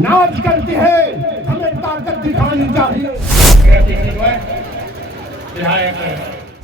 नाच करती है, हमें ताकत दिखानी चाहिए।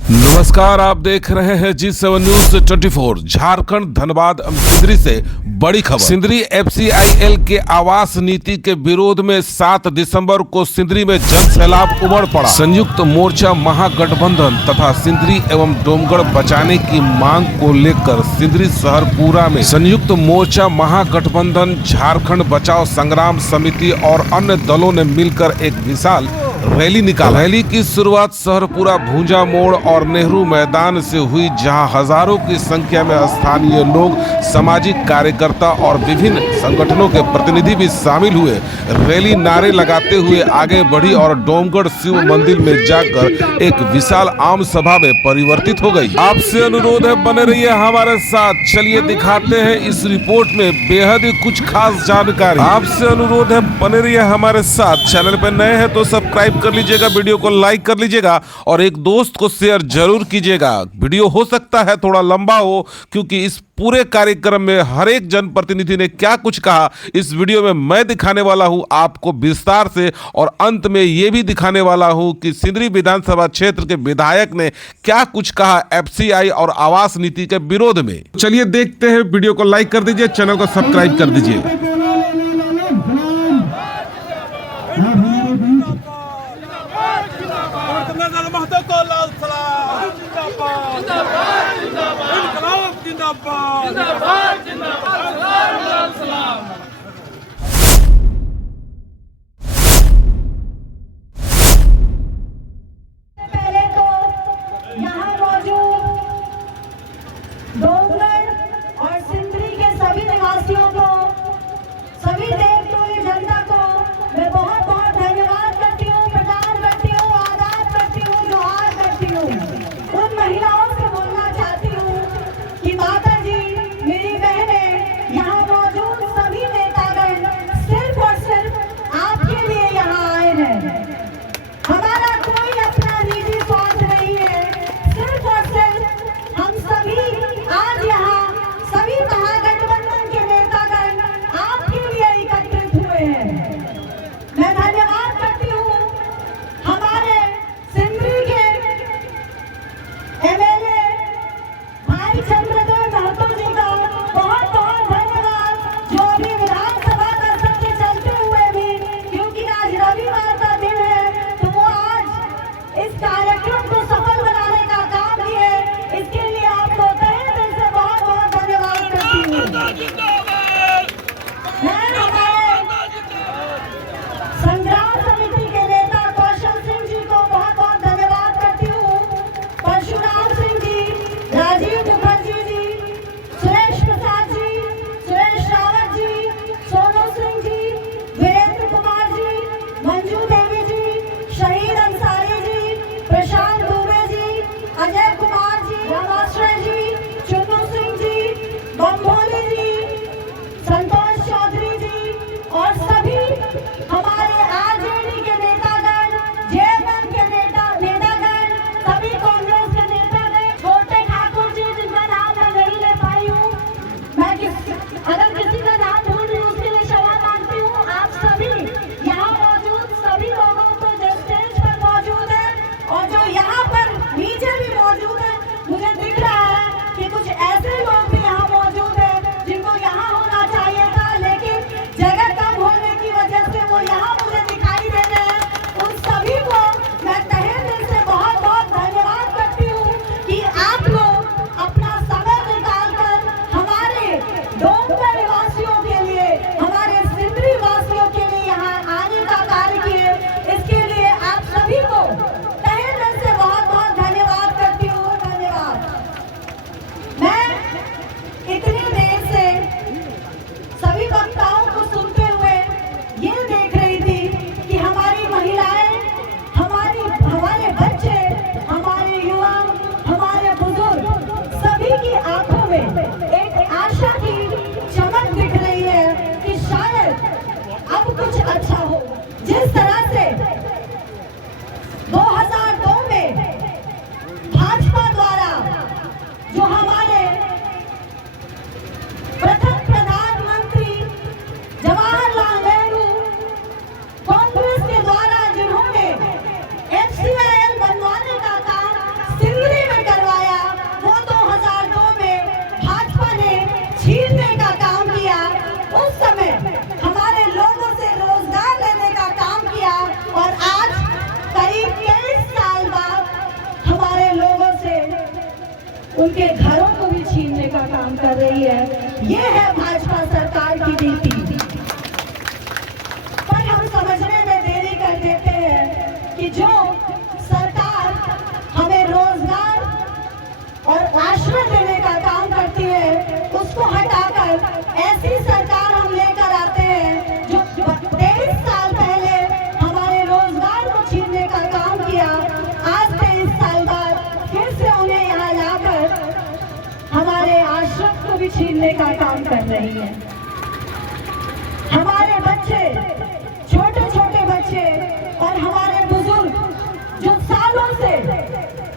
नमस्कार, आप देख रहे हैं G7 न्यूज 24। झारखंड धनबाद सिंदरी से बड़ी खबर। सिंदरी FCIL के आवास नीति के विरोध में 7 दिसंबर को सिंदरी में जन सैलाब उमड़ पड़ा। संयुक्त मोर्चा महागठबंधन तथा सिंदरी एवं डोमगढ़ बचाने की मांग को लेकर सिंदरी शहर पूरा में संयुक्त मोर्चा महागठबंधन, झारखंड बचाओ संग्राम समिति और अन्य दलों ने मिलकर एक विशाल रैली निकाला। रैली की शुरुआत शहरपुरा भूंजा मोड़ और नेहरू मैदान से हुई, जहां हजारों की संख्या में स्थानीय लोग, सामाजिक कार्यकर्ता और विभिन्न संगठनों के प्रतिनिधि भी शामिल हुए। रैली नारे लगाते हुए आगे बढ़ी और डोमगढ़ शिव मंदिर में जाकर एक विशाल आम सभा में परिवर्तित हो गई। आपसे अनुरोध है, बने रहिए हमारे साथ। चलिए दिखाते हैं इस रिपोर्ट में बेहद ही कुछ खास जानकारी। आपसे अनुरोध है, बने रहिए हमारे साथ। चैनल पर नए हैं तो सब्सक्राइब कर लीजिएगा, वीडियो को लाइक कर लीजिएगा और एक दोस्त को शेयर जरूर कीजिएगा। वीडियो हो सकता है थोड़ा लंबा हो, क्योंकि इस पूरे कार्यक्रम में हर एक जनप्रतिनिधि ने क्या कुछ कहा इस वीडियो में मैं दिखाने वाला हूं आपको विस्तार से, और अंत में ये भी दिखाने वाला हूं कि सिंदरी विधानसभा क्षेत्र के विधायक ने क्या कुछ कहा FCI और आवास नीति के विरोध में। चलिए देखते हैं, वीडियो को लाइक कर दीजिए, चैनल को सब्सक्राइब कर दीजिए। पहले तो यहाँ मौजूद डोमगढ़ और सिंदरी के सभी निवासियों को, सभी देवतों जनता को मैं बहुत बहुत धन्यवाद करती हूँ, प्रदान करती हूँ, आदाब करती हूँ, जोहार करती हूँ। उन महिलाओं से बोलना चाहती हूँ कि माता जी, मेरी बहनें, यहाँ मौजूद सभी नेतागण सिर्फ और सिर्फ आपके लिए यहाँ आए हैं। हमारा कोई अपना निजी स्वार्थ नहीं है, सिर्फ और सिर्फ हम सभी आज यहाँ सभी महागठबंधन के नेतागण आपके लिए एकत्रित हुए हैं। मैं धन्यवाद करती हूँ हमारे सिंदरी के MLA भाई चंद्रदेव महतो जी का बहुत बहुत धन्यवाद, जो अभी विधानसभा का सत्र चलते हुए भी, क्योंकि आज रविवार का दिन है, तो वो आज इस कार्यक्रम को सफल बनाने का काम किए। इसके लिए आपको तहे दिल से बहुत बहुत धन्यवाद करती हूँ। मैं हमारे संग्राम समिति के नेता कौशल सिंह जी को बहुत बहुत धन्यवाद करती हूँ। परशुराम सिंह जी, राजीव मुखर्जी जी, सुरेश प्रसाद जी, सुरेश रावत जी, सोनू सिंह जी, वीरेंद्र कुमार जी, मंजू देवी जी, शहीद अंसारी जी, प्रशांत दुबे जी, अजय कुमार जी, रामाश्रय जी, चुन्नू सिंह जी, बम्भोली जी, संतोष चौधरी जी और सभी हमारे RJD के नेतागण, JMM के नेतागण, सभी कांग्रेस के नेतागण, छोटे ठाकुर जी जिनका नाम मैं नहीं ले पाई हूँ, मैं अगर किसी का नाम भूल रही हूँ उसके लिए क्षमा मांगती हूँ। आप सभी यहाँ मौजूद सभी लोगों को जो स्टेज पर मौजूद है और जो यहाँ पर नीचे भी मौजूद है, मुझे दिख रहा है कि कुछ ऐसे लोग भी यहाँ मौजूद है जिनको यहाँ होना चाहिए था, लेकिन जगह कम होने की वजह से वो यहाँ मुझे दिखाई दे रहे हैं। उन सभी को मैं तहे दिल से बहुत बहुत धन्यवाद करती हूँ कि आप लोग अपना समय निकालकर हमारे डोमगढ़ निवासियों के लिए, हमारे सिंदरी वासियों के लिए यहाँ आने का कार्य किए। इसके लिए आप सभी को तहे दिल से बहुत बहुत धन्यवाद करती हूँ। धन्यवाद। मैं इतनी देर से सभी वक्ताओं को सुनते हुए ये देख रही थी कि हमारी महिलाएं, हमारे बच्चे, हमारे युवा, हमारे बुजुर्ग, सभी की आंखों में एक आशा की चमक दिख रही है कि शायद अब कुछ अच्छा हो। जिस तरह से 2002 में भाजपा द्वारा जो हमारे प्रथम प्रधानमंत्री जवाहरलाल नेहरू उनके घरों को भी छीनने का काम कर रही है। ये है भाजपा सरकार की नीति। पर हम समझने में देरी कर देते हैं कि जो सरकार हमें रोजगार और आश्रय देने का काम करती है, उसको हटाकर ऐसी सरकार हम लेकर आते हैं जो 23 साल पहले हमारे रोजगार को छीनने का काम किया। आज 23 साल बाद फिर से उन्हें यहाँ लाकर हमारे आश्रय को भी छीनने का काम कर रही है। हमारे बच्चे, छोटे छोटे बच्चे और हमारे बुजुर्ग जो सालों से,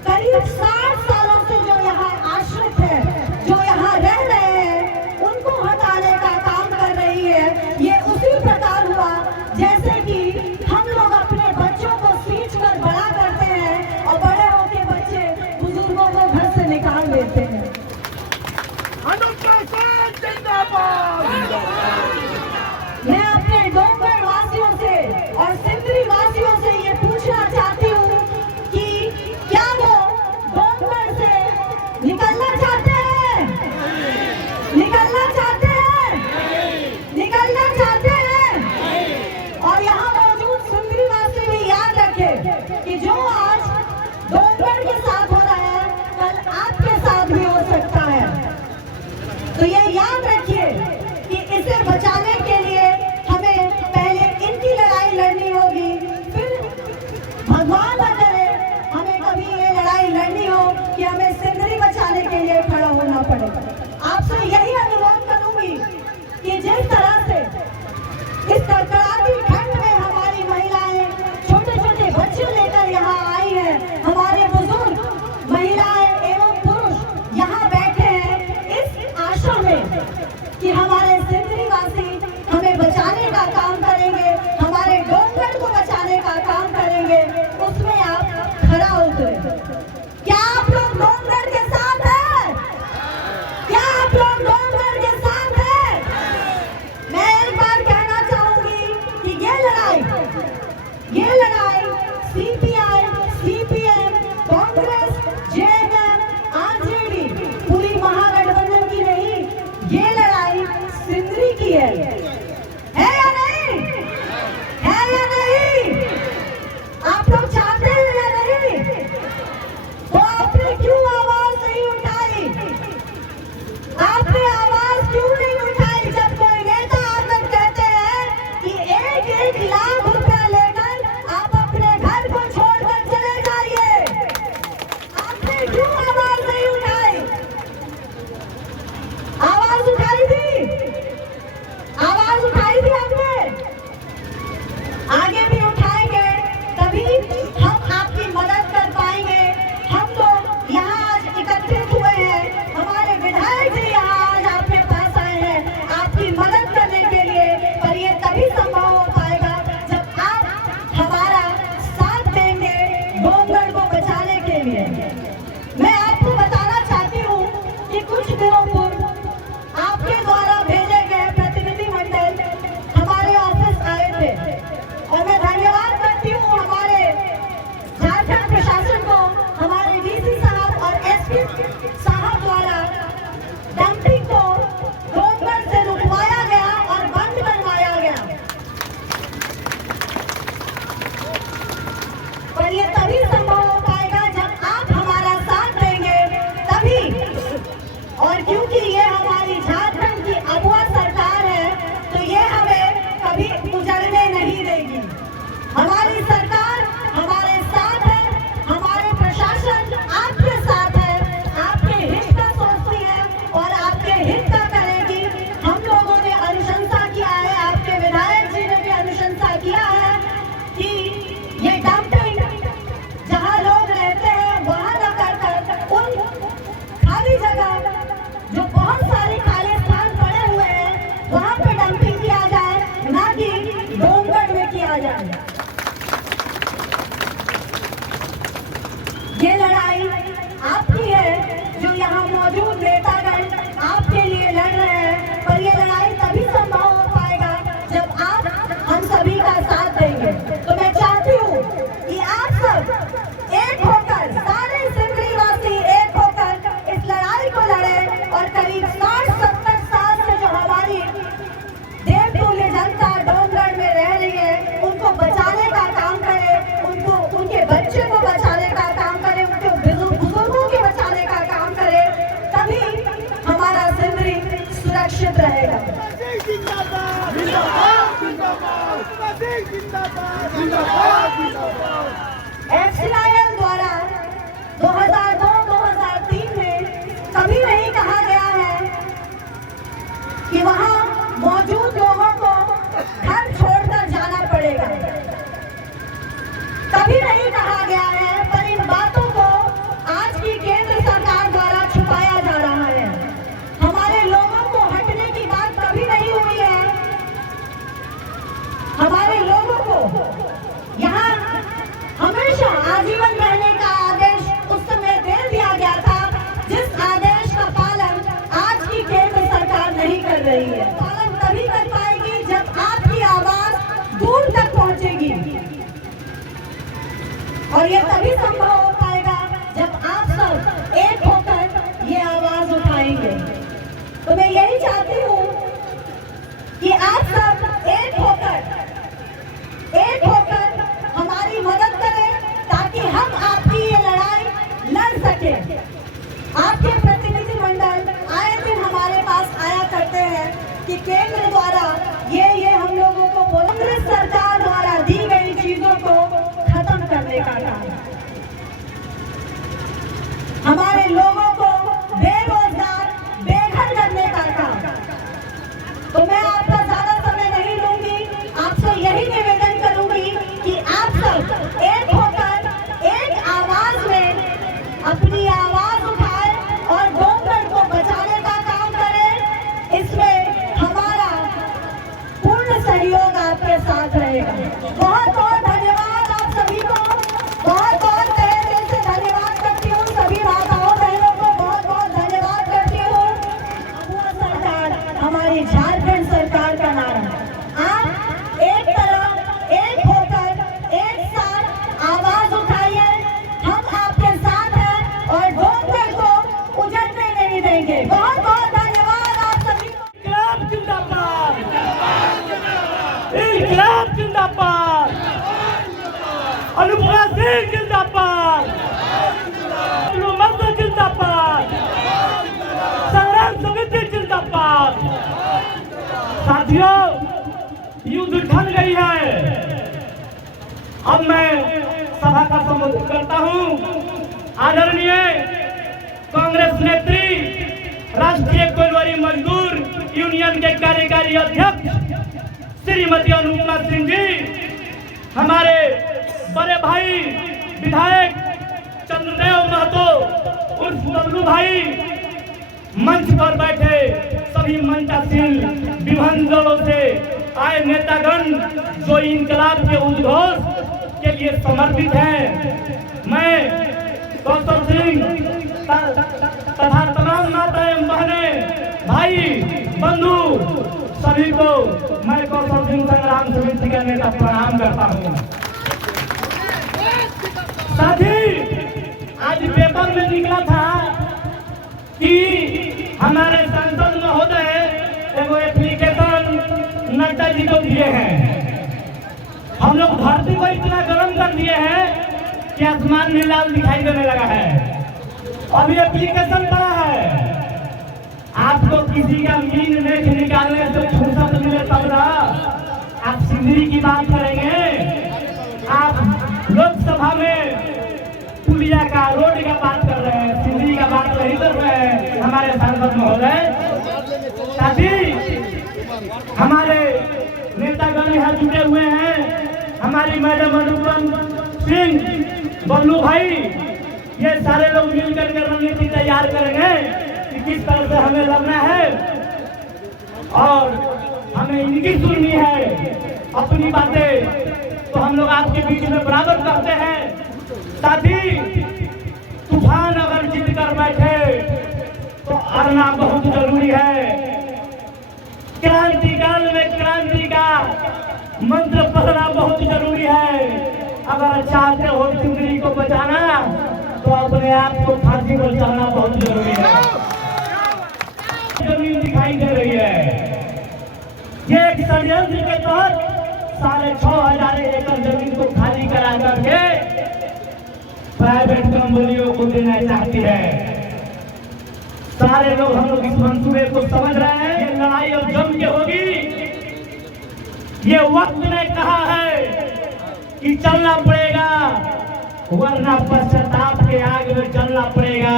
करीब 60 सालों से जो यहाँ आश्रित है, जो यहाँ रह रहे हैं, उनको हटाने का काम कर रही है। ये उसी प्रकार हुआ जैसे कि हम लोग अपने बच्चों को सींचकर बड़ा करते हैं और बड़े होके बच्चे बुजुर्गों को घर से निकाल देते हैं। मैं अपने डोंगर वासियों से और सिंदरी वासियों से ये पूछना चाहती हूँ कि क्या वो डोंगर से निकलना चाहते हैं? निकलना चाहते हैं? निकलना चाहते हैं? और यहाँ मौजूद सिंदरी वासी भी याद रखें कि जो आज डोंगर के साथ हो रहा है, कल आपके साथ भी हो सकता है। तो ये याद रखिए कि इसे बचाने के लिए हमें पहले इनकी लड़ाई लड़नी होगी, फिर भगवान न करे हमें कभी ये लड़ाई लड़नी हो कि हमें सिंदरी बचाने के लिए खड़ा होना पड़े। आपसे यही अनुरोध करूंगी कि जिस तरह से इस कड़कड़ाती ठंड में हमारी महिलाएं छोटे छोटे बच्चे लेकर यहाँ आई हैं, हमारे बुजुर्ग महिलाएं एवं पुरुष यहाँ बैठे हैं इस आशा में कि हमारे सिंदरी वासी हमें बचाने का काम करेंगे, हमारे डोंगर को बचाने का काम करेंगे, उसमें आप खड़ा उतरे। क्या आप लोग डोंगर के साथ हैं? क्या आप लोग डोंगर के साथ हैं? मैं एक बार कहना चाहूंगी कि ये लड़ाई CPI, CPM, Congress, JMM, RJD पूरी महागठबंधन की नहीं, ये लड़ाई सिंदरी की है या नहीं? है या नहीं? आप लोग चाहते हैं या नहीं? तो आपने क्यों आवाज नहीं उठाई? आपने आवाज क्यों नहीं उठाई जब कोई नेता आकर कहते हैं कि 1-1 लाख रुपया लेकर आप अपने घर को छोड़कर चले जाइए? आपने क्यों आवाज नहीं उठाई? आवाज उठाई थी? आवाज उठाई थी आपने? आगे भी उठाएंगे, तभी हम आपकी मदद कर पाएंगे। हम लोग यहाँ आज एकत्रित हुए हैं, हमारे विधायक जी यहाँ आज आपके पास आए हैं आपकी मदद करने के लिए, पर ये तभी संभव हो पाएगा जब आप हमारा साथ देंगे डोंगर को बचाने के लिए। मैं आपको बताना चाहती हूँ कि कुछ दिनों पूर्व आपके द्वारा भेजे गए प्रतिनिधि मंडल हमारे ऑफिस आए थे और मैं धन्यवाद करती हूँ हमारे झारखंड प्रशासन को, हमारे डीसी साहब और एसपी साहब द्वारा डंपिंग को डोंगर से रुकवाया गया और बंद करवाया गया। पर ये तभी संभव हो पाएगा जब आप हमारा साथ देंगे, तभी। और क्योंकि ये हमारी झारखंड की अगुआ सरकार है, तो ये हमें कभी गुजरने नहीं देगी। हमारी सरकार हमारे साथ है, हमारे प्रशासन आपके साथ है, आपके हित का सोचती है और आपके हित का करेगी। हम लोगों ने अनुशंसा किया है, आपके विधायक जी ने भी अनुशंसा किया है कि ये डंपिंग जहाँ लोग रहते हैं वहाँ न कर उन खाली जगह जो बहुत सारे खाली स्थान पड़े हुए हैं वहाँ पे डंपिंग किया जाए, ना कि डोंगर में किया जाए। FCIL द्वारा 2002-2003 में कभी नहीं कहा गया है कि वहां मौजूद लोगों को घर छोड़कर जाना पड़ेगा। कभी नहीं कहा गया है, पर इन बातों को आज की केंद्र सरकार द्वारा छुपाया जा रहा है। हमारे लोगों को हटने की बात कभी नहीं हुई है। हमारे लोगों को यहाँ हमेशा आजीवन रहने का आदेश उस समय दे दिया गया था, जिस आदेश का पालन आज की केंद्र सरकार नहीं कर रही है। पालन तभी कर पाएगी जब आपकी आवाज दूर तक पहुंचेगी, और ये तभी संभव हो पाएगा जब आप सब एक होकर ये आवाज उठाएंगे। तो मैं यही चाहती हूँ कि आप सब एक होकर हमारी मदद करें, ताकि हम आपकी ये लड़ाई लड़ सके। आपके प्रतिनिधि मंडल आए दिन हमारे पास आया करते हैं कि केंद्र द्वारा ये हम लोगों को कांग्रेस सरकार द्वारा दी गई चीजों को खत्म करने का काम, हमारे लोगों को बेरोजगार बेघर करने का काम। तो मैं आपका ज्यादा समय नहीं लूंगी, आपसे यही निवेदन करूंगी कि आप सब एक होकर एक आवाज में अपनी आवाज उठाए और डोंगर को बचाने का काम करें। इसमें हमारा पूर्ण सहयोग आपके साथ रहेगा। बहुत बहुत धन्यवाद आप सभी को, बहुत बहुत तहे दिल से धन्यवाद करती हूँ। सभी माताओं बहनों को बहुत बहुत धन्यवाद करती हूँ। अगुआ सरकार हमारी झारखंड सरकार का नारा, आप एक तरह एक होकर एक साथ आवाज उठाइए। हम आपके साथ हैं और डोंगर को उजड़ने नहीं देंगे। बहुत बहुत धन्यवाद आप सभी को। इनकलाब जिंदाबाद, इनकलाब जिंदाबाद, अनुप्रिया सिंह जिंदाबाद, अनुमत जिंदाबाद, संग्राम समिति जिंदाबाद। साथियों, युद्ध ठन गई है। अब मैं सभा का संबोधन करता हूँ। आदरणीय कांग्रेस नेत्री, राष्ट्रीय कोयलवरी मजदूर यूनियन के कार्यकारी अध्यक्ष श्रीमती अनुप्रिया सिंह जी, हमारे बड़े भाई विधायक चंद्रदेव महतो उर्फ बबलू भाई, मंच पर बैठे सभी मंचासीन विभिन्न दलों से आए नेतागण जो इनकलाब के उद्घोष के लिए समर्पित हैं। मैं कौशल सिंह तथा तमाम माता एवं बहने, भाई बंधु सभी को मैं कौशल सिंह संग्राम समिति का नेता प्रणाम करता हूँ। साथ ही आज पेपर में निकला था कि हमारे सांसद महोदय एगो एप्लीकेशन नड्डा जी को दिए हैं। हम लोग धरती को इतना गर्म कर दिए हैं कि आसमान में लाल दिखाई देने लगा है। अभी एप्लीकेशन पड़ा है, आपको किसी का मीन नेक निकालने से फुर्सत मिले तब ना आप सिंदरी की बात करेंगे। आप लोकसभा में पुलिया का, रोड का बात कर रहे हैं, सिंदरी का बात नहीं कर रहे हैं हमारे सांसद महोदय। साथी, हमारे नेतागण यहाँ जुटे हुए हैं। हमारी मैडम अनुप्रिया सिंह, बबलू भाई, ये सारे लोग मिलकर के रणनीति तैयार करेंगे कि किस तरह से हमें लड़ना है और हमें इनकी सुननी है। अपनी बातें तो हम लोग आपके बीच में बराबर करते हैं। साथ ही तूफान अगर जीत कर बैठे तो अड़ना बहुत जरूरी है। क्रांति काल में क्रांति का मंत्र पढ़ना बहुत जरूरी है। अगर चाहते हो सिंदरी को बचाना तो अपने आप को फांसी पर चढ़ना बहुत जरूरी है। जमीन दिखाई दे रही है, ये एक षड्यंत्र के तहत 6,500 एकड़ जमीन को खाली करा करके प्राइवेट कंपनियों को देना चाहती है। सारे लोग हम लोग इस मंसूबे को समझ रहे हैं। ये लड़ाई अब जम के होगी। ये वक्त ने कहा है कि चलना पड़ेगा, वरना पश्चाताप के आग में जलना पड़ेगा।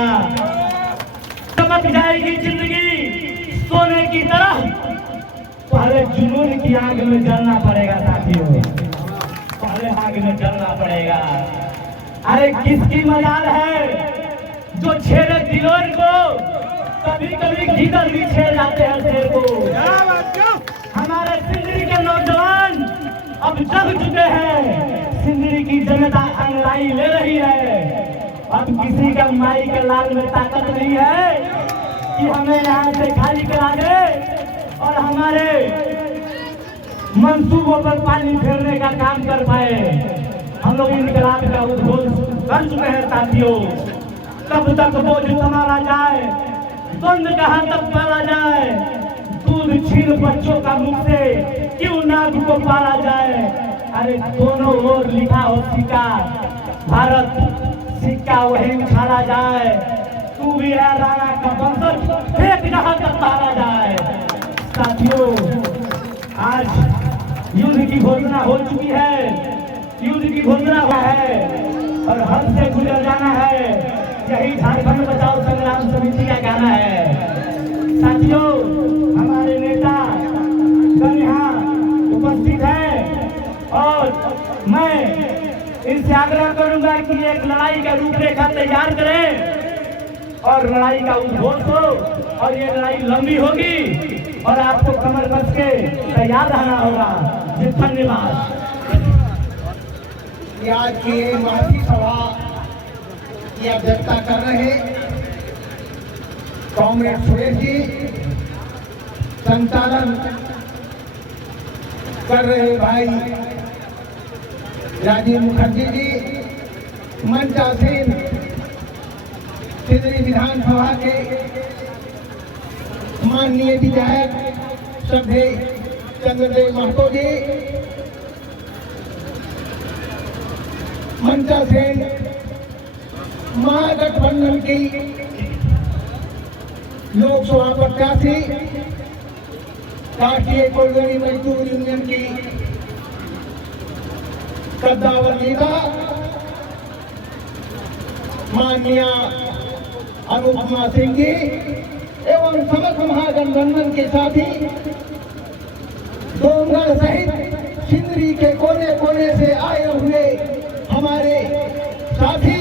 चमक जाएगी जिंदगी सोने की तरह, पहले जुनून की आग में जलना पड़ेगा साथियों, पहले आग में जलना पड़ेगा। अरे किसकी मजाल है जो छेड़े दिलों को, कभी कभी गीदड़ भी छेड़ जाते हैं शेर को। हमारे सिंदरी के नौजवान अब जग चुके हैं, सिंदरी की जनता अंगड़ाई ले रही है। अब किसी का माई के लाल में ताकत नहीं है कि हमें यहाँ से खाली करा दे और हमारे मंसूबों पर पानी फेरने का काम कर पाए। हम लोग इनकलाब का उद्घोष कर चुके हैं साथियों। कब तक बोझ संभाला जाए, द्वंद कहाँ तक पाला जाए, दूध छीन बच्चों का मुख से क्यों नाग को पाला जाए। अरे दोनों ओर लिखा हो सिक्का, भारत सिक्का वही उछाला जाए। तू भी है राणा का वंशज, फेंक कहाँ तक पाला जाए। साथियों आज युद्ध की घोषणा हो चुकी है, युद्ध की घोषणा हुआ है और हद से गुजर जाना है, यही झारखंड बचाओ संग्राम समिति का गाना है। साथियों हमारे नेता कल यहाँ उपस्थित है और मैं इनसे आग्रह करूंगा कि एक लड़ाई का रूपरेखा तैयार करें और लड़ाई का उद्घोष हो और ये लड़ाई लंबी होगी और आपको कमर कस के तैयार रहना होगा। धन्यवाद। आज की महती सभा की अध्यक्षता कर रहे कॉमरेड सुरेश जी, संचालन कर रहे भाई राजीव मुखर्जी जी, मंचासीन सिंदरी विधानसभा के माननीय विधायक श्रद्धेय चंद्रदेव महतो जी, मंचासीन महागठबंधन की लोकसभा प्रत्याशी राष्ट्रीय कोलगरी मजदूर यूनियन की कद्दावर नेता माननीय अनुपमा सिंह जी एवं समस्त महागठबंधन के साथी डोंगरगढ़ सहित सिंदरी के कोने कोने से आए हुए हमारे साथी,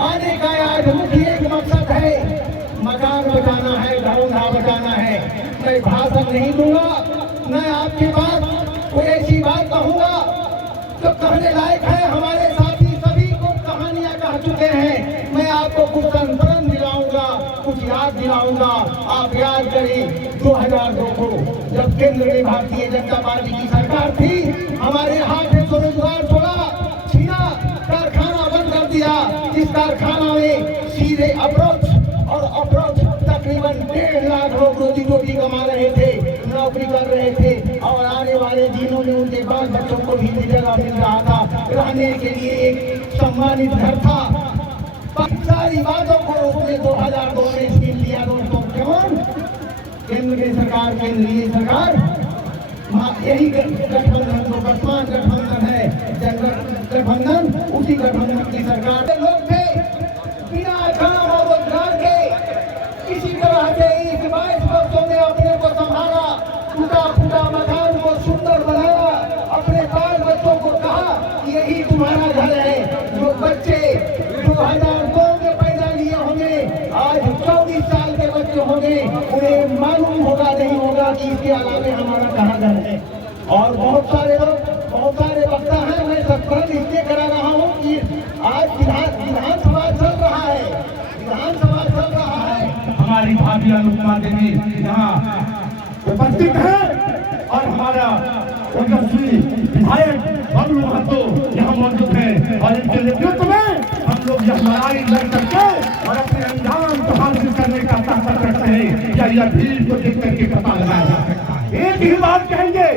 आने का आज मुख्य एक मकसद है, मकान बचाना है, धरोहर बचाना है। मैं भाषण नहीं दूंगा, मैं आपके पास कोई ऐसी बात कहूंगा जो कहने लायक है। हमारे साथी सभी को कहानियां कह चुके हैं, मैं आपको कुछ संस्मरण दिलाऊंगा, कुछ याद दिलाऊंगा। आप याद करें 2002 को जब केंद्र में भारतीय जनता पार्टी की सरकार थी, हमारे हाथ में स्वरोजगार छोड़ा, छीना, कारखाना बंद कर दिया। इस कारखाना में सीधे अप्रोच तकरीबन 1.5 लाख लोग रोजी रोटी कमा रहे थे, नौकरी कर रहे थे और आने वाले दिनों में उनके बाल बच्चों को भी जगह मिल रहा था, रहने के लिए एक सम्मानित घर था। सारी बातों को उसने 2002 में छीन लिया दोस्तों। क्यों? केंद्र की सरकार, केंद्रीय सरकार, यही गठबंधन जो वर्तमान गठबंधन है, गठबंधन, उसी गठबंधन की सरकार के लोग थे बिना काम और रोजगार के। किसी तरह से इस 22 वर्षों में अपने को संभाला, टूटा फूटा मकान को सुंदर बनाया, अपने बाल बच्चों को कहा कि यही तुम्हारा घर है। जो बच्चे 2002 में पैदा लिए होंगे, आज 24 साल के बच्चे होंगे, उन्हें मालूम होगा नहीं होगा कि इसके अलावा हमारा कहाँ घर है। और बहुत सारे लोग, बहुत सारे वक्ता हैं, मैं संस्मरण इसलिए करा रहा हूँ कि आज विधानसभा चल रहा है, विधानसभा चल रहा है। हमारी भाभी अनुपमा देवी यहाँ उपस्थित है और हमारा ओजस्वी विधायक बबलू महतो यहाँ मौजूद है और इनके नेतृत्व में हम लोग यह लड़ाई लड़ करके और अपने अंजाम को हासिल करने का ताकत रखते हैं। यह भीड़ को देख करके पता लगाया जा सकता है। एक ही बात कहेंगे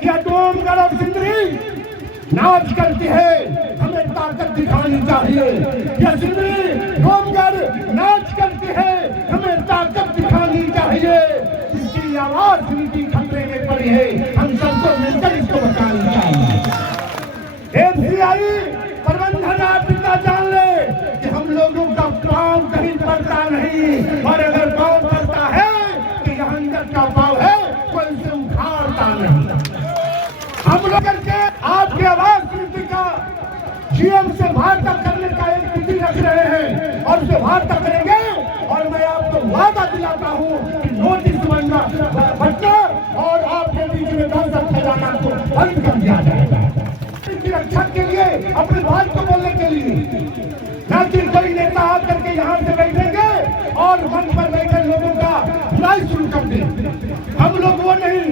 कि डोंगरगढ़ और सिंदरी नाच करती है, हमें ताकत दिखानी चाहिए। यह सिंदरी डोंगरगढ़ नाच करती है, हमें ताकत दिखानी चाहिए। इसकी आवाज खतरे में पड़ी है, हम सबको मिलकर इसको बचानी चाहिए। एफसीआई प्रबंधन आप इतना जान ले कि हम लोगों का पाँव कहीं पड़ता नहीं, और अगर पाँव पड़ता है तो यहाँ अंदर का पाँव है, कोई उसे उखाड़ता नहीं। हम लोग करके आपकी आवाज नीति का जीएम से वार्ता करने का एक नीति रख रहे हैं, और उसे वार्ता करेंगे, और मैं आपको वादा दिलाता हूँ कि नोटिस बनना और आपके बीच में दहशत फैलाना को बंद कर दिया जाएगा। की रक्षा के लिए, अपनी बात को बोलने के लिए, न कि कोई नेता आकर के यहाँ से बैठेंगे और मंच पर बैठे लोगों का बुराई शुरू कर दे। हम लोग वो नहीं।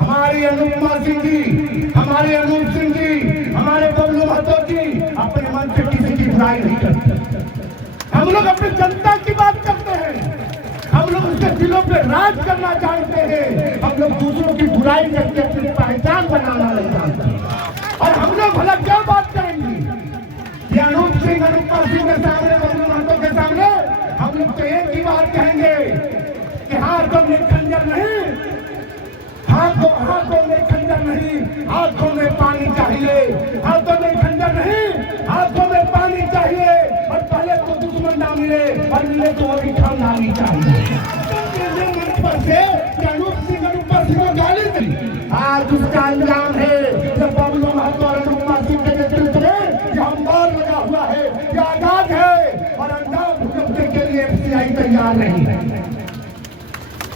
हमारी अनुपमा सिंह जी, हमारे अनूप सिंह जी, हमारे बबलू महतो जी अपने मन से किसी की बुराई नहीं करते। हम लोग अपनी जनता की बात करते हैं, हम लोग उसके दिलों पे राज करना जानते हैं। हम लोग दूसरों की बुराई करके अपनी पहचान बनाना नहीं जानते। और हम लोग भला क्या बात करेंगे ये अनूप सिंह, अनुपमा सिंह के सामने, बबलू महतो के सामने? हम लोग तो एक ही बात कहेंगे कि हाथों में खंजर नहीं, हाथों में खंजर नहीं, हाथों में पानी चाहिए। हाथों में खंजर नहीं, हाथों में पानी चाहिए। और पहले तो दुश्मन ना मिले, और मिले तो वो भी खानदानी चाहिए। पर से अनूप सिंह, अनुपमा सिंह को गाली दी, आज उसका अंजाम है जब बबलू महतो और अनुपमा सिंह के नेतृत्व में जो अंबार लगा हुआ है, जो आजाद है, और अंजाम भुगतने के लिए एफसीआई तैयार नहीं है।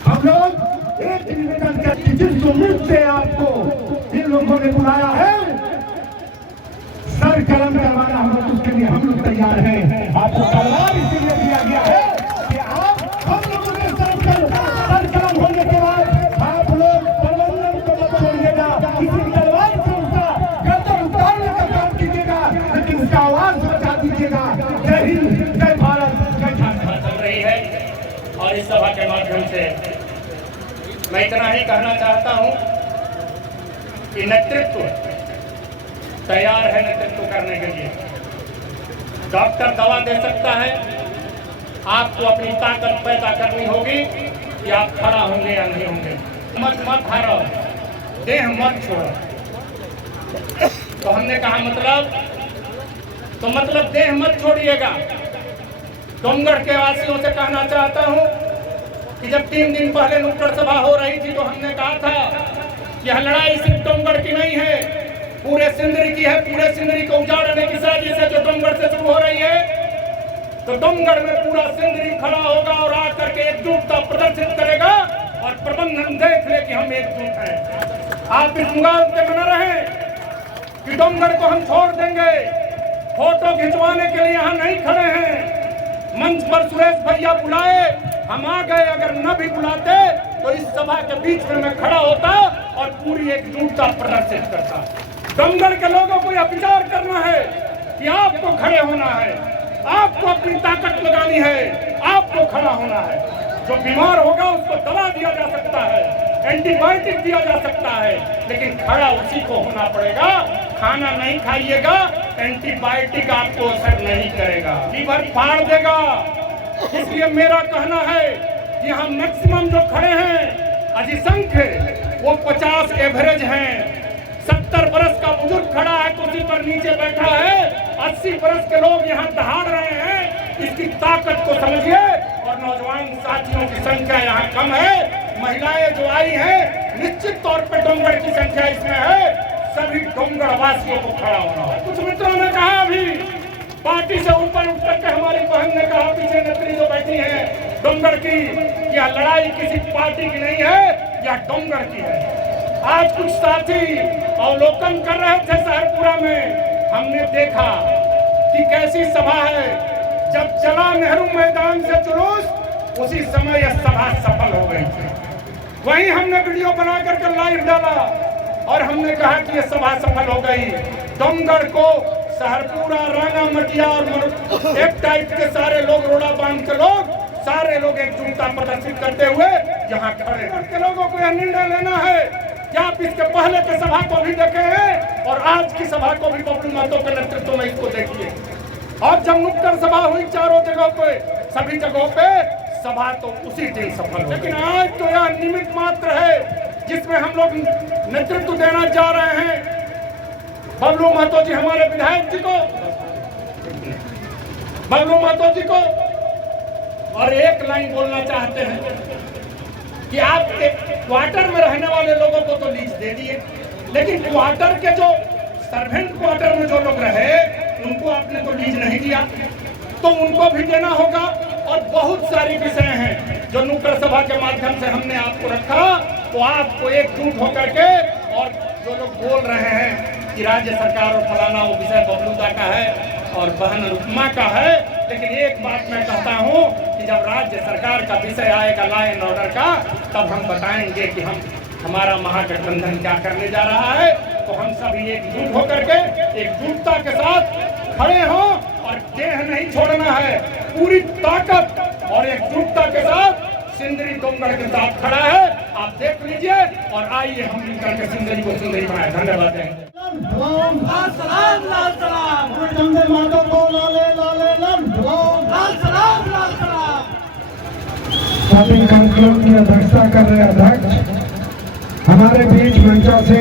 हम लोग एक निवेदन करते, जिस उम्मीद से आपको इन लोगों ने बुलाया है, सर कलम करवाना होगा, उसके लिए हम लोग तैयार हैं। आपको तलवार इसीलिए दिया गया है कि आप हम लोगों ने सर कलम होने के बाद आप लोग प्रबंधन को मत छोड़िएगा, किसी तलवार से उसका गर्दन उतारने का काम कीजिएगा, लेकिन उसका आवाज बचा दीजिएगा। जय हिंद, जय भारत, जय झारखंड। चल रही है, और इस सभा के माध्यम से मैं इतना ही कहना चाहता हूं कि नेतृत्व तैयार है नेतृत्व करने के लिए। डॉक्टर दवा दे सकता है, आपको अपनी ताकत पैदा करनी होगी कि आप खड़ा होंगे या नहीं होंगे। मत हारो, देह मत छोड़ो। तो हमने कहा मतलब देह मत छोड़िएगा। डोंगढ़ के वासियों से कहना चाहता हूं कि जब 3 दिन पहले नुक्कड़ सभा हो रही थी तो हमने कहा था कि यह लड़ाई सिर्फ डोंगढ़ की नहीं है, पूरे सिंदरी की है। पूरे सिंदरी को उजाड़ने की साजिश है जो डोंगढ़ से शुरू हो रही है। तो डोंगढ़ में पूरा सिंदरी खड़ा होगा और आकर के एकजुटता प्रदर्शित करेगा, और प्रबंधन देख ले कि हम एकजुट हैं। आप इस मुगाल से बना रहे कि डोंगढ़ को हम छोड़ देंगे। फोटो खिंचवाने के लिए यहाँ नहीं खड़े हैं। मंच पर सुरेश भैया बुलाए, हम आ गए। अगर न भी बुलाते तो इस सभा के बीच में मैं खड़ा होता और पूरी एकजुटता प्रदर्शित करता। डोंगढ़ के लोगों को यह विचार करना है कि आपको खड़े होना है, आपको अपनी ताकत लगानी है, आपको खड़ा होना है। जो बीमार होगा उसको दवा दिया जा सकता है, एंटीबायोटिक दिया जा सकता है, लेकिन खड़ा उसी को होना पड़ेगा। खाना नहीं खाइएगा, एंटीबायोटिक आपको असर नहीं करेगा, लीवर फाड़ देगा। इसलिए मेरा कहना है कि यहाँ मैक्सिमम जो खड़े हैं अधिसंख्य वो 50 एवरेज हैं। 70 बरस का बुजुर्ग खड़ा है, कुर्सी पर नीचे बैठा है। 80 बरस के लोग यहाँ दहाड़ रहे हैं। इसकी ताकत को समझिए। और नौजवान साथियों की संख्या यहाँ कम है। महिलाएं जो आई हैं, निश्चित तौर पर डोंगढ़ की संख्या इसमें है। सभी डोंगढ़ वासियों को खड़ा होना है। कुछ मित्रों ने कहा अभी पार्टी से ऊपर उठ करके, हमारी बहन ने कहा पीछे नेत्री जो बैठी है डोंगढ़ की, यह लड़ाई किसी पार्टी की नहीं है, यह डोंगढ़ की है। आज कुछ साथी अवलोकन कर रहे थे सहरपुरा में, हमने देखा कि कैसी सभा है। जब चला नेहरू मैदान से जुलूस, उसी समय यह सभा सफल हो गई थी। वहीं हमने वीडियो बना करके लाइव डाला और हमने कहा कि यह सभा सफल हो गई। डोंगढ़ को सहरपुरा, राना मटिया और एक टाइप के सारे लोग, रोड़ा बांध के लोग, सारे लोग एकजुटता प्रदर्शित करते हुए यहाँ खड़े के लोगों को यह निर्णय लेना है कि आप इसके पहले के सभा को भी देखे हैं और आज की सभा को भी बबलू महतो के नेतृत्व में इसको देखिए। और जब नुक्कड़ सभा हुई चारों जगहों पे, सभी जगहों पे, सभा तो उसी दिन सफल हो। लेकिन आज तो यह निमित्त मात्र है जिसमें हम लोग नेतृत्व देना चाह रहे हैं बबलू महतो जी, हमारे विधायक जी को, बबलू महतो जी को। और एक लाइन बोलना चाहते हैं कि आप क्वार्टर में रहने वाले लोगों को तो लीज दे दिए, लेकिन क्वार्टर के जो सर्वेंट क्वार्टर में जो लोग रहे उनको आपने तो लीज नहीं दिया, तो उनको भी देना होगा। और बहुत सारी विषय हैं जो नुक्कड़ सभा के माध्यम से हमने आपको रखा, तो आपको एकजुट होकर के, और जो लोग बोल रहे हैं कि राज्य सरकार और फलाना वो विषय बबलूदा का है और बहन अनुपमा का है, लेकिन एक बात मैं कहता हूँ कि जब राज्य सरकार का विषय आएगा लॉ एंड ऑर्डर का, तब हम बताएंगे कि हमारा महागठबंधन क्या करने जा रहा है। तो हम सभी एकजुट होकर के एकजुटता के साथ खड़े हों और देह नहीं छोड़ना है, पूरी ताकत और एकजुटता के साथ सिंदरी डोंगड़ के साथ खड़ा है। आप देख लीजिए और आइए हम मिलकर के सिंदरी को सुंदरी बनाए। धन्यवाद देंगे। लाल सलाम, लाल सलाम। चंदे माता को लाले लाले लाल सलाम, लाल सलाम। पार्टी कार्यक्रम की अध्यक्षता कर रहे अध्यक्ष हमारे बीच मंचा से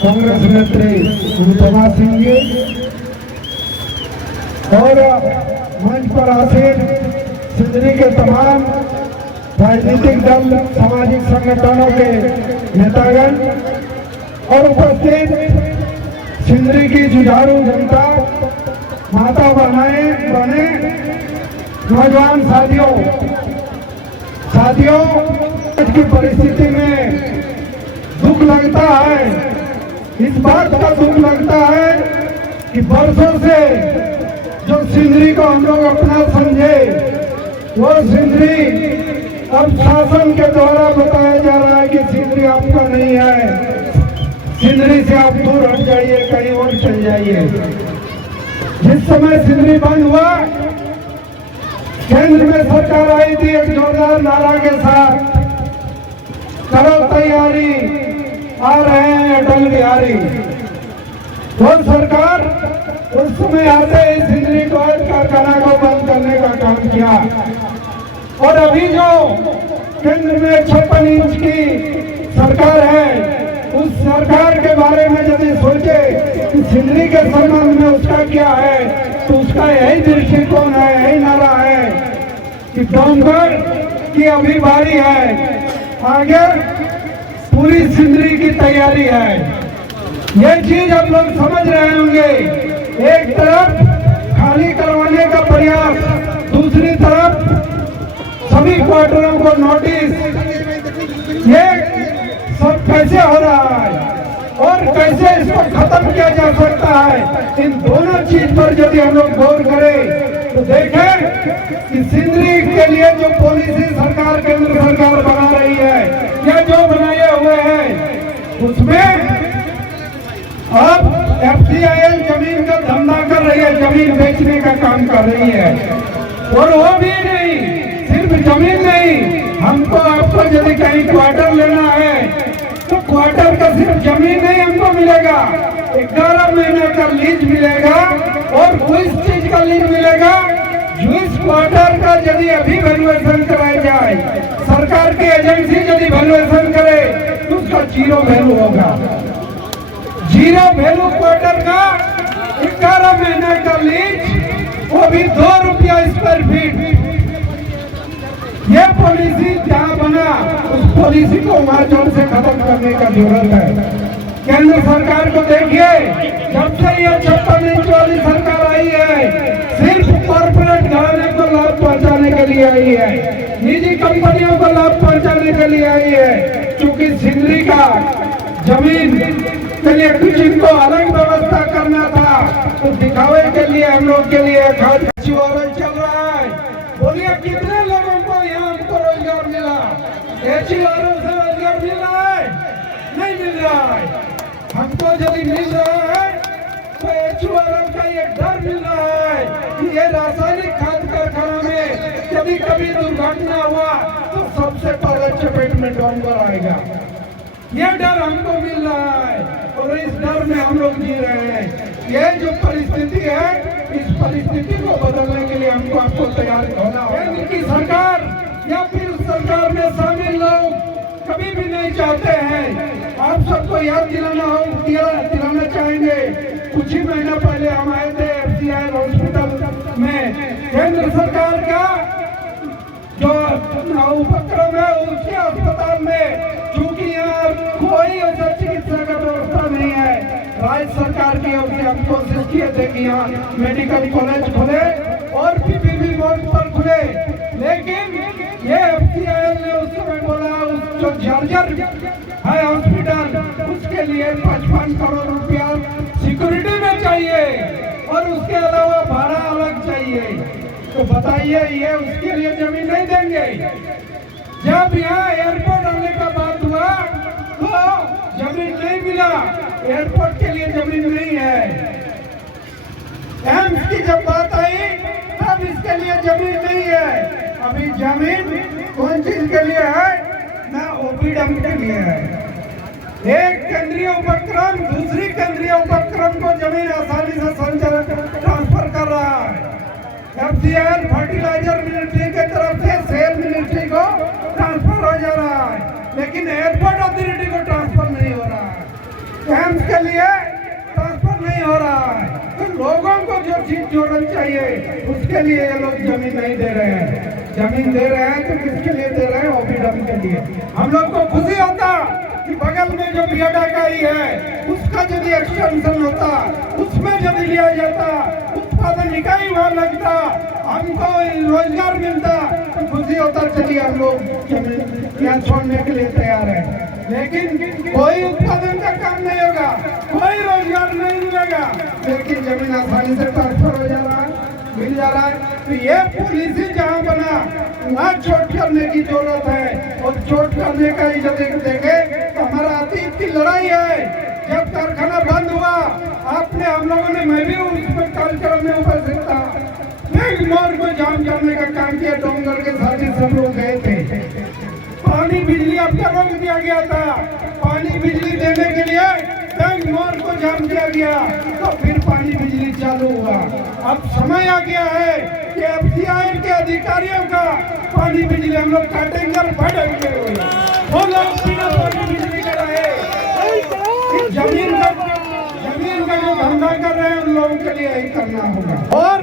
कांग्रेस नेत्री अनुपमा सिंह जी और मंच पर आसीन सिंदरी के तमाम राजनीतिक दल, सामाजिक संगठनों के नेतागण और उपस्थित सिंदरी की जुझारू जनता, माता बहने, नौजवान साथियों, आज की परिस्थिति में दुख लगता है, इस बात का दुख लगता है कि बरसों से जो सिंदरी को हम लोग अपना समझे, वो सिंदरी अब शासन के द्वारा बताया जा रहा है कि सिंदरी आपका नहीं है, सिंदरी से आप दूर हट जाइए, कहीं और चल जाइए। जिस समय सिंदरी बंद हुआ, केंद्र में सरकार आई थी एक जोरदार नारा के साथ, करो तैयारी, आ रहे हैं अटल बिहारी। वो सरकार उस समय आते ही सिंदरी कारखाना को बंद करने का काम किया। और अभी जो केंद्र में 56 इंच की सरकार है, उस सरकार के बारे में यदि सोचे कि सिंदरी के संबंध में उसका क्या है, तो उसका यही दृष्टिकोण है, यही नारा है कि डोंगर की अभी बारी है, आगे पूरी सिंदरी की तैयारी है। ये चीज आप लोग समझ रहे होंगे। एक तरफ खाली करवाने का प्रयास, दूसरी तरफ सभी क्वार्टरों को नोटिस, ये सब कैसे हो रहा है और कैसे इसको खत्म किया जा सकता है, इन दोनों चीज पर यदि हम लोग गौर करें तो देखें कि सिंदरी के लिए जो पॉलिसी सरकार, केंद्र सरकार बना रही है या जो बनाए हुए हैं, उसमें अब FCIL जमीन का धंधा कर रही है, जमीन बेचने का काम कर रही है। और वो भी नहीं, सिर्फ जमीन नहीं, हमको आपको यदि कहीं क्वार्टर लेना है तो क्वार्टर का सिर्फ जमीन नहीं हमको मिलेगा, 11 महीने का लीज मिलेगा और उस चीज का लीज मिलेगा जो इस क्वार्टर का यदि अभी वैल्यूएशन कराई जाए, सरकार की एजेंसी यदि वैल्यूएशन करे तो उसका 0 वैल्यू होगा। 0 वैल्यू क्वार्टर का 11 महीने का लीज, वो भी 2 रुपया स्क्वायर फीट। ये पॉलिसी जहाँ बना, उस पॉलिसी को मार्चों से खत्म करने का जरूरत है। केंद्र सरकार को देखिए, जब से ये 56 इंच वाली सरकार आई है, सिर्फ कॉर्पोरेट घराने को लाभ पहुंचाने के लिए आई है, निजी कंपनियों को लाभ पहुंचाने के लिए आई है। क्योंकि सिंदरी का जमीन के लिए कुछ इनको अलग व्यवस्था करना था, तो दिखावे के लिए हम लोग के लिए खाद चल रहा है। बोलिए कितने लोगों को यहाँ हमको रोजगार मिला? एचआरओ से रोजगार मिल रहा है? नहीं मिल रहा है। हमको यदि मिल रहा है तो एचआरओ का ये डर मिल रहा है कि ये रासायनिक खाद कारखाना में यदि कभी दुर्घटना हुआ तो सबसे पहले चपेट में डोंगर आएगा। ये डर हमको मिल रहा है और इस डर में हम लोग जी रहे हैं। ये जो परिस्थिति है, इस परिस्थिति को बदलने के लिए हमको आपको तैयार होना होगा। केंद्र की सरकार या फिर सरकार में शामिल लोग कभी भी नहीं चाहते हैं। आप सबको याद दिलाना चाहेंगे, कुछ ही महीना पहले हम आए थे FCIL हॉस्पिटल में। केंद्र सरकार का जो उपक्रम है उसके अस्पताल में, चूंकि यहाँ कोई ऐसा चिकित्सा का व्यवस्था नहीं है, राज्य सरकार की ओर से हम कोशिश किए थे कि यहाँ मेडिकल कॉलेज खुले और PPP बोर्ड पर खुले, लेकिन ये FCIL ने उस समय बोला उस जो जर्जर है हॉस्पिटल उसके लिए 55 करोड़ रुपया सिक्योरिटी में चाहिए और उसके अलावा भाड़ा अलग चाहिए। तो बताइए ये उसके लिए जमीन नहीं देंगे। जब यहाँ एयरपोर्ट आने का बात हुआ तो जमीन नहीं मिला, एयरपोर्ट के लिए जमीन नहीं है। एम्स की जब बात आई तब इसके लिए जमीन नहीं है। अभी जमीन कौन चीज के लिए है? ना ओपीडम के लिए है। एक केंद्रीय उपक्रम दूसरी केंद्रीय उपक्रम को जमीन आसानी से संचालन ट्रांसफर कर रहा है। FCIL फर्टिलाइजर मिनिस्ट्री के तरफ से सेल मिनिस्ट्री को ट्रांसफर हो जा रहा है, लेकिन एयरपोर्ट अथॉरिटी को ट्रांसफर नहीं हो रहा है। एम्स के लिए ट्रांसफर नहीं हो रहा है। तो लोगों को जो चीज जोड़नी चाहिए उसके लिए ये लोग जमीन नहीं दे रहे हैं। जमीन दे रहे हैं तो किसके लिए दे रहे हैं? ओपीडम के लिए। हम लोग को खुशी होता कि बगल में जो बियाडा काई है उसका यदि एक्सटेंशन होता, उसमें यदि लिया जाता, उत्पादन इकाई वहाँ लगता, हमको रोजगार मिलता तो खुशी होता। चलिए हम लोग यहाँ छोड़ने के लिए तैयार है, लेकिन कोई उत्पादन का काम नहीं होगा, कोई रोजगार नहीं मिलेगा, लेकिन जमीन आसानी से ट्रांसफर हो जा रहा है, मिल जा रहा है। तो ये पॉलिसी जहाँ बना वहाँ चोट करने की जरूरत है, और चोट करने का यदि देखे तो हमारा अतीत की लड़ाई है। जब कारखाना बंद हुआ आपने हम लोगों ने, मैं भी उसमें कार्यक्रम में उपस्थित था, एक मोड़ को जाम करने का काम किया। डोंगर के साथी सब लोग गए थे। पानी बिजली अब तक रोक दिया गया था, पानी बिजली देने के लिए बैंक मोड़ को जाम किया गया, तो फिर पानी बिजली चालू हुआ। अब समय आ गया है कि FCIL के अधिकारियों का पानी बिजली हम लोग काटेंगे और बढ़ेंगे। वो लोग बिना पानी बिजली के रहे। जमीन का जो धंधा कर रहे हैं उन लोगों के लिए यही करना होगा। और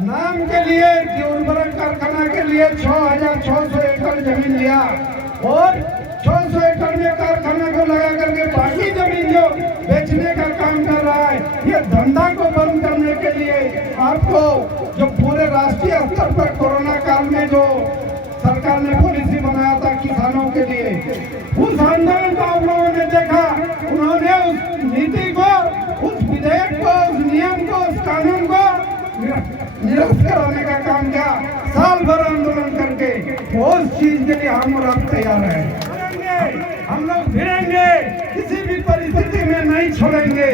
नाम के लिए उर्वरक कारखाना के लिए 6,600 एकड़ जमीन लिया, और 600 एकड़ में कारखाना को लगा करके बाकी जमीन जो बेचने का काम कर रहा है, ये धंधा को बंद करने के लिए आपको जो पूरे राष्ट्रीय स्तर पर कोरोना काल में जो सरकार ने पॉलिसी बनाया था किसानों के लिए, उस आंदोलन को आप लोगों ने देखा। उन्होंने उस नीति को, उस विधेयक को, उस नियम को, उस कानून को निरस्त कराने का काम किया, साल भर आंदोलन करके। उस चीज के लिए हम और आप तैयार हैं। हम लोग फिरेंगे, किसी भी परिस्थिति में नहीं छोड़ेंगे।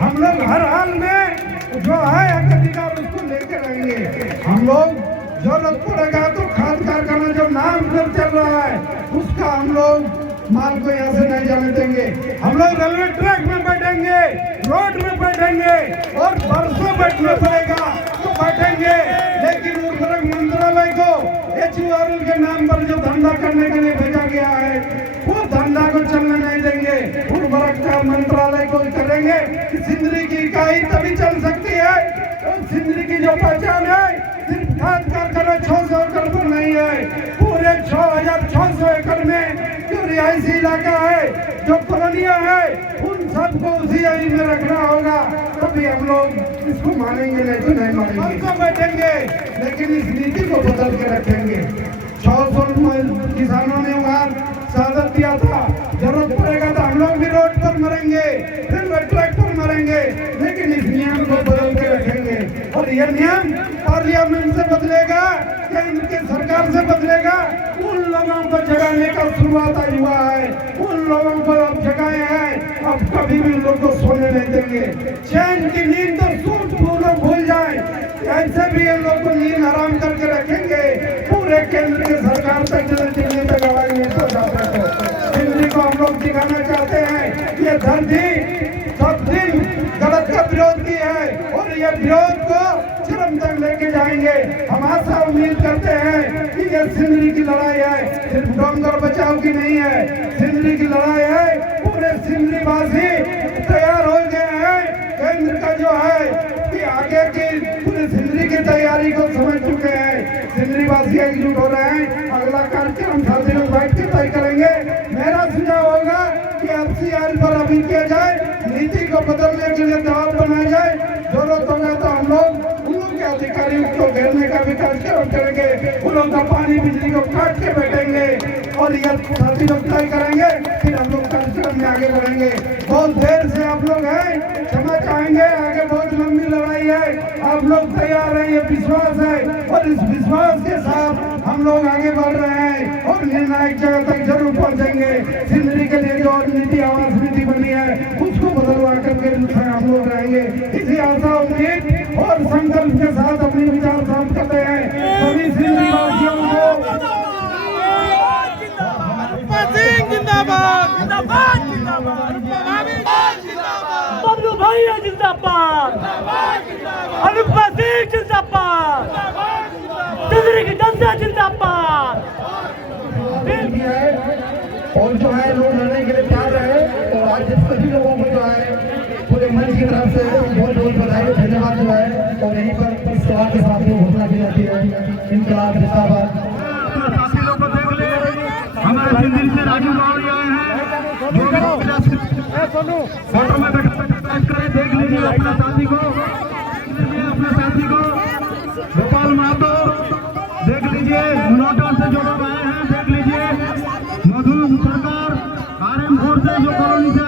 हम लोग हर हाल में जो है अधिकार उसको लेके रहेंगे। हम लोग जरूरत पड़ेगा तो खाद कारखाना जो नाम पर चल रहा है उसका हम लोग माल को यहाँ से नहीं जाने देंगे। हम लोग रेलवे ट्रैक में बैठेंगे, रोड में बैठेंगे, और बरसों बैठना पड़ेगा तो बैठेंगे, लेकिन उर्वरक मंत्रालय को HURL के नाम पर जो धंधा करने के लिए भेजा गया है वो धंधा को चलने नहीं देंगे। उर्वरक का मंत्रालय को करेंगे कि सिंदरी की इकाई तभी चल सकती है, और सिंदरी की जो पहचान है सिर्फ खाद कारखाना 600 एकड़ पर नहीं है, पूरे 6,600 एकड़ में जो रिहायशी इलाका है, जो कॉलोनियां है, उन सबको उसी आइन में रखना होगा, तभी हम लोग इसको मानेंगे, नहीं तो नहीं मानेंगे। तो बैठेंगे, लेकिन इस नीति को बदल के रखेंगे। 600 किसानों ने वहाँ शहादत दिया था, जरूरत पड़ेगा तो हम लोग भी रोड पर मरेंगे, रेलवे ट्रैक पर मरेंगे, लेकिन इस नियम को बदल के रखेंगे। और यह नियम पार्लियामेंट से बदलेगा, केंद्र की सरकार से बदलेगा। उन लोगों को जगाने का शुरुआत आज हुआ है, उन लोगों को अब जगाए हैं, अब कभी भी लोग को सोने नहीं देंगे। चैन की नींद तो सूट पूर्ण भूल जाए, ऐसे भी इन लोग को नींद आराम करके रखेंगे। पूरे केंद्र की सरकार तक दिल्ली तक आवाज नहीं पहुंचाते थे। दिल्ली को हम लोग दिखाना चाहते हैं ये धरती सब दिन गलत का विरोध की है, और ये विरोध को चरम तक लेके जाएंगे। करेंगे। हम आशा उम्मीद करते हैं कि ये सिंदरी की लड़ाई है, सिर्फ डोंगर बचाव की नहीं है, सिंदरी की लड़ाई है। पूरे सिंदरी वासी तैयार हो गए हैं। केंद्र का जो है कि आगे की पूरी सिंदरी की तैयारी को समझ चुके हैं। सिंदरी वासी एकजुट हो रहे हैं। अगला कार्यक्रम साथी लोग बैठ के तय करेंगे। मेरा सुझाव होगा कि FCIL पर अभी किया जाए, नीति को बदलने के लिए दबाव बनाया जाए। जरूरत होगा तो हम लोग उन लोग के अधिकारियों को घेरने का भी कार्यक्रम करेंगे। उन लोग का पानी बिजली को काट के बैठेंगे और यह साथी लोग तय करेंगे, फिर हम लोग कार्यक्रम में आगे बढ़ेंगे। बहुत देर से आप लोग हैं, क्षमा चाहेंगे, आगे बहुत लंबी लड़ाई है। आप लोग तैयार हैं, ये विश्वास है और इस विश्वास के साथ हम लोग आगे बढ़ रहे हैं और निर्णायक जगह तक जरूर पहुंचेंगे। सिंदरी के लिए जो नीति आवास नीति बनी है उसको बदलवा करके हम लोग रहेंगे। इसी आशा उम्मीद और संकल्प के साथ अपने विचार साफ करते हैं। सभी सिंदरी वासियों को बबलू भैया जिंदाबाद, अनुपमा सिंह जिंदाबाद, सिंदरी की जनता जिंदाबाद। और जो है लोग लड़ने के लिए तैयार है। तो आज सभी लोगों को जो है पूरे मंच की तरफ से बहुत बहुत बधाई और धन्यवाद जो है। और यहीं पर इस सवाल के साथ में घोषणा की जाती है, इनकलाब जिंदाबाद। हमारे सिंदरी से राजू बावरी आए हैं। फोटो में देख लीजिए अपने साथी को, गोपाल महतो देख लीजिए, नोटों से जो लोग आए हैं देख लीजिए, मधु सरकार RM4 से जो कॉलोनी से